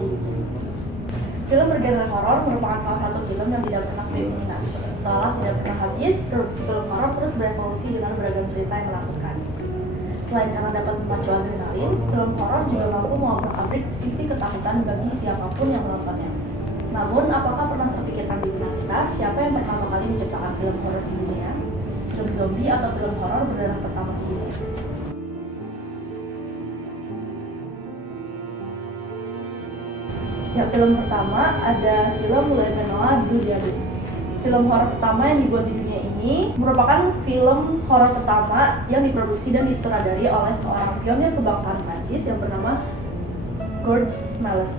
di dunia. Film bergenre horor merupakan salah satu film yang tidak pernah sepi minat, seolah tidak pernah habis. Produksi film horor terus berevolusi dengan beragam cerita yang menakutkan. Selain karena dapat memacu adrenalin, film horor juga mampu mengobrak-abrik sisi ketakutan bagi siapapun yang menontonnya. Namun, apakah pernah terpikirkan di benak kita siapa yang pertama kali menciptakan film horor di dunia? Film zombie atau film horor berdarah pertama di dunia? Ya, film pertama ada film Le Manoir du Diable. Film horor pertama yang dibuat di dunia ini merupakan film horor pertama yang diproduksi dan disutradari oleh seorang pionir kebangsaan Prancis yang bernama Georges Méliès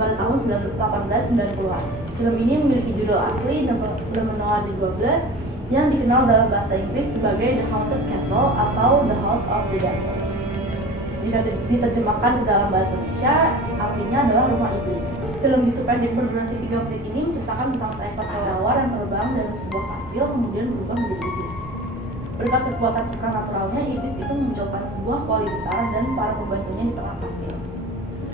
pada tahun 1890-an. Film ini memiliki judul asli Le Manoir du Diable yang dikenal dalam bahasa Inggris sebagai The Haunted Castle atau The House of the Devil. Jika diterjemahkan ke dalam bahasa Indonesia, artinya adalah Rumah Iblis. Film bisu pendek berdurasi 3 menit ini menceritakan tentang seekor kelelawar yang terbang dari sebuah kastil kemudian berubah menjadi iblis. Berkat kekuatan supranaturalnya, iblis itu memunculkan sebuah kuali besar dan para pembantunya di tengah kastil.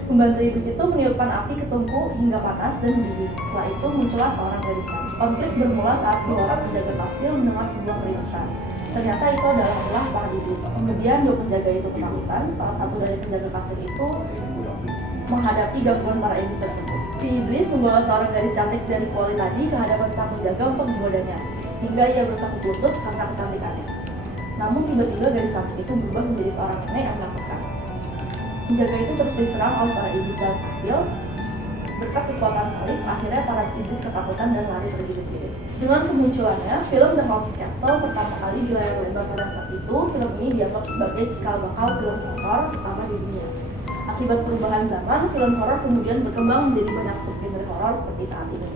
Pembantu iblis itu meniupkan api ke tungku hingga panas dan mendidih. Setelah itu muncullah seorang gadis cantik. Konflik bermula saat dua orang penjaga kastil mendengar sebuah keributan. Ternyata itu adalah para iblis. Kemudian dua penjaga itu ketakutan. Salah satu dari penjaga kastil itu menghadapi gangguan para iblis tersebut. Si iblis membawa seorang gadis cantik dari kuali tadi ke hadapan sang penjaga untuk menggodanya, hingga ia bertekuk lutut karena kecantikannya. Namun tiba-tiba gadis cantik itu berubah menjadi seorang nenek yang menakutkan. Penjaga itu terus diserang oleh para iblis dalam kastil. Berkat kekuatan salib, akhirnya para iblis ketakutan dan lari berbirit-birit. Dengan kemunculannya, film The Haunted Castle pertama kali di layar lebar pada saat itu, film ini dianggap sebagai cikal bakal film horor pertama di dunia. Akibat perubahan zaman, film horor kemudian berkembang menjadi banyak subgenre horor seperti saat ini.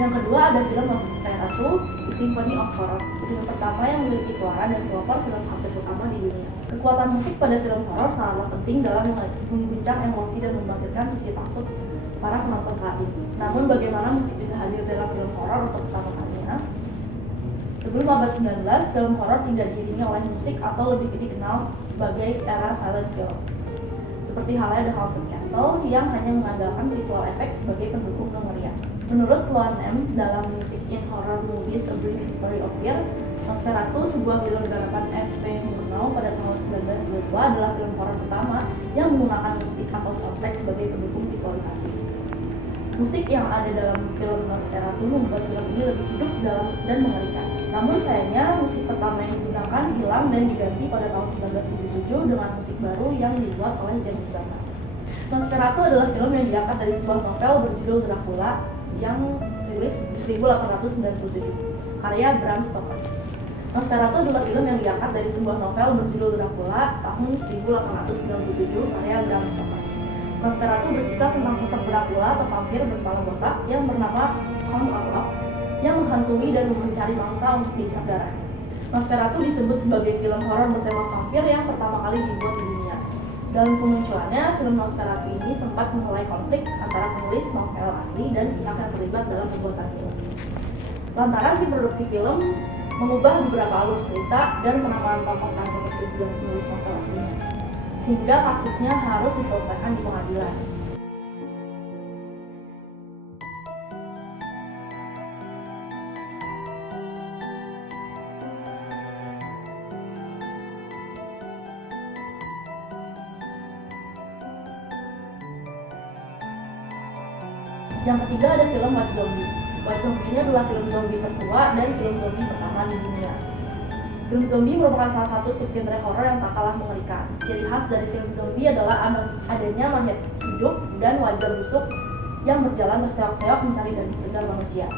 Yang kedua ada film Nosferatu, The Symphony of Horror, film pertama yang memiliki suara dan pelopor film hampir pertama di dunia. Kekuatan musik pada film horor sangatlah penting dalam mengguncang emosi dan membangkitkan sisi takut para penonton saat ini. Namun bagaimana musik bisa hadir dalam film horor untuk pertama kalinya? Sebelum abad 19, film horor tidak diiringi oleh musik atau lebih dikenal sebagai era silent film. Seperti halnya The Haunted Castle yang hanya mengandalkan visual effects sebagai pendukung kengerian. Menurut Loan M. dalam Music in Horror Movies A Brief History of Fear, Nosferatu, sebuah film garapan F.P. Murnau pada tahun 1922 adalah film horor pertama yang menggunakan musik atau soundtrack sebagai pendukung visualisasi. Musik yang ada dalam film Nosferatu membuat film ini lebih hidup dan mengerikan. Namun sayangnya, musik pertama yang digunakan hilang dan diganti pada tahun 1977 dengan musik baru yang dibuat oleh James Bernard. Nosferatu adalah film yang diangkat dari sebuah novel berjudul Dracula yang rilis 1897, karya Bram Stoker. Nosferatu adalah film yang diangkat dari sebuah novel berjudul Dracula tahun 1897, karya Bram Stoker. Nosferatu berkisah tentang sosok Dracula atau vampir berkepala botak yang bernama Count Orlok yang menghantui dan mencari mangsa untuk dihisap darahnya. Nosferatu disebut sebagai film horor bertema vampir yang pertama kali dibuat di dunia. Dalam kemunculannya, film Nosferatu ini sempat memulai konflik antara penulis novel asli dan pihak yang terlibat dalam pembuatan film. Lantaran tim produksi film mengubah beberapa alur cerita dan penampilan tokoh tanpa persetujuan penulis novel aslinya, sehingga kasusnya harus diselesaikan di pengadilan. Yang ketiga ada film White Zombie. White Zombie ini adalah film zombie tertua dan film zombie pertama di dunia. Film zombie merupakan salah satu subgenre horor yang tak kalah mengerikan. Ciri khas dari film zombie adalah adanya mayat hidup dan wajah busuk yang berjalan terseok-seok mencari daging segar manusia.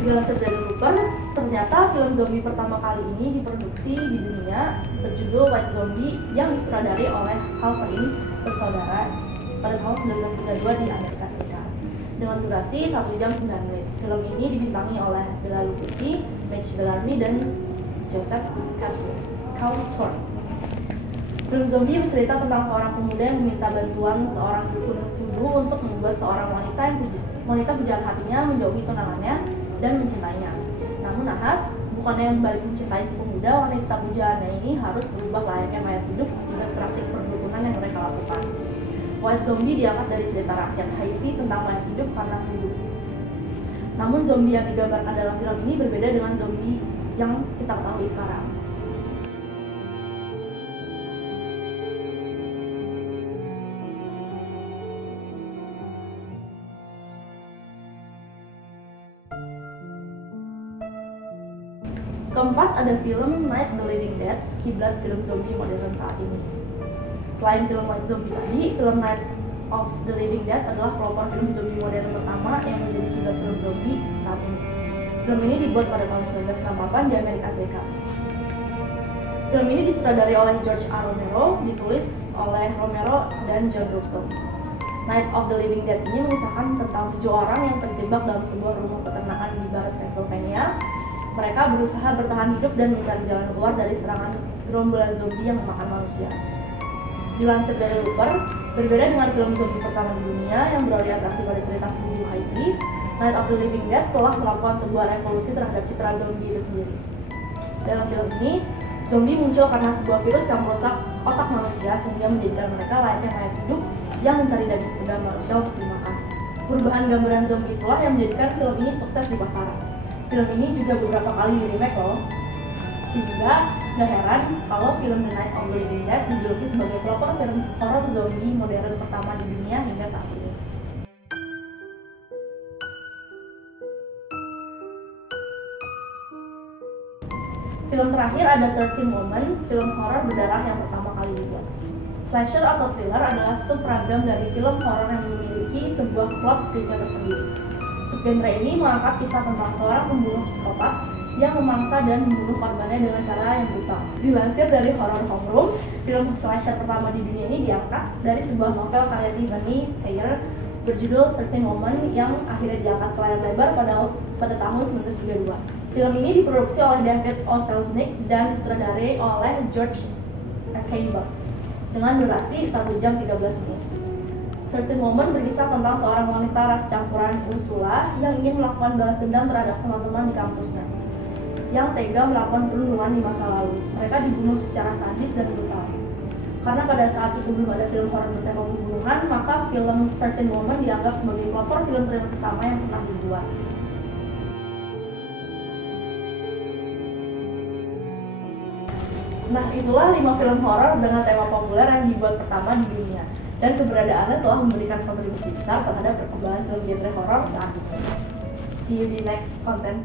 Dilansir dari Looper, ternyata film zombie pertama kali ini diproduksi di dunia berjudul White Zombie yang disutradari oleh Halperin bersaudara pada tahun 1932 di Amerika Serikat dengan durasi 1 jam 9 menit. Film ini dibintangi oleh Bela Lugosi, Mitch Bellamy, dan Joseph Cawthorne. Film zombie bercerita tentang seorang pemuda yang meminta bantuan seorang dukun voodoo untuk membuat seorang wanita pujian hatinya menjauhi tunangannya dan mencintainya. Namun naas, bukannya yang balik mencintai si pemuda, wanita pujaannya ini harus berubah layaknya mayat hidup dengan praktik perdukunan yang mereka lakukan. White Zombie diangkat dari cerita rakyat Haiti tentang mayat hidup karena hidup. Namun zombie yang digambarkan dalam film ini berbeda dengan zombie yang kita ketahui sekarang. Keempat, ada film Night of the Living Dead, kiblat film zombie modern saat ini. Selain film White Zombie tadi, film Night of the Living Dead adalah pelopor film zombie modern pertama yang menjadi kiblat film zombie saat ini. Film ini dibuat pada tahun 1968 di Amerika Serikat. Film ini disutradarai oleh George A. Romero, ditulis oleh Romero dan John Russo. Night of the Living Dead ini mengisahkan tentang 7 orang yang terjebak dalam sebuah rumah peternakan di barat Pennsylvania. Mereka berusaha bertahan hidup dan mencari jalan keluar dari serangan gerombolan zombie yang memakan manusia. Dilansir dari Looper, berbeda dengan film zombie pertama di dunia yang berorientasi pada cerita voodoo Haiti, Night of the Living Dead telah melakukan sebuah revolusi terhadap citra zombie itu sendiri. Dalam film ini, zombie muncul karena sebuah virus yang merusak otak manusia sehingga menjadikan mereka layaknya mayat hidup yang mencari daging segar manusia untuk dimakan. Perubahan gambaran zombie itulah yang menjadikan film ini sukses di pasaran. Film ini juga beberapa kali di-remake loh, sehingga gak heran kalau film The Night of the Living Dead dijuluki sebagai pelopor film horor zombie modern pertama di dunia hingga saat ini. Film terakhir ada 13 Women, film horor berdarah yang pertama kali dibuat. Slasher atau thriller adalah subragam dari film horor yang memiliki sebuah plot klise tersendiri. Subgenre ini mengangkat kisah tentang seorang pembunuh psikopat yang memangsa dan membunuh korbannya dengan cara yang brutal. Dilansir dari Horror Homeroom, film slasher pertama di dunia ini diangkat dari sebuah novel karya Tiffany Thayer berjudul 13 Women yang akhirnya diangkat ke layar lebar pada tahun 1932. Film ini diproduksi oleh David O. Selznick dan disutradarai oleh George Cukor dengan durasi 1 jam 13 menit. 13 Women berkisah tentang seorang wanita ras campuran Ursula yang ingin melakukan balas dendam terhadap teman-teman di kampusnya yang tega melakukan perundungan di masa lalu. Mereka dibunuh secara sadis dan brutal. Karena pada saat itu belum ada film horor bertema pembunuhan, maka film 13 Women dianggap sebagai pelopor film thriller pertama yang pernah dibuat. Nah, itulah 5 film horor dengan tema populer yang dibuat pertama di dunia. Dan keberadaannya telah memberikan kontribusi besar terhadap perkembangan film genre horor saat ini. See you di next content.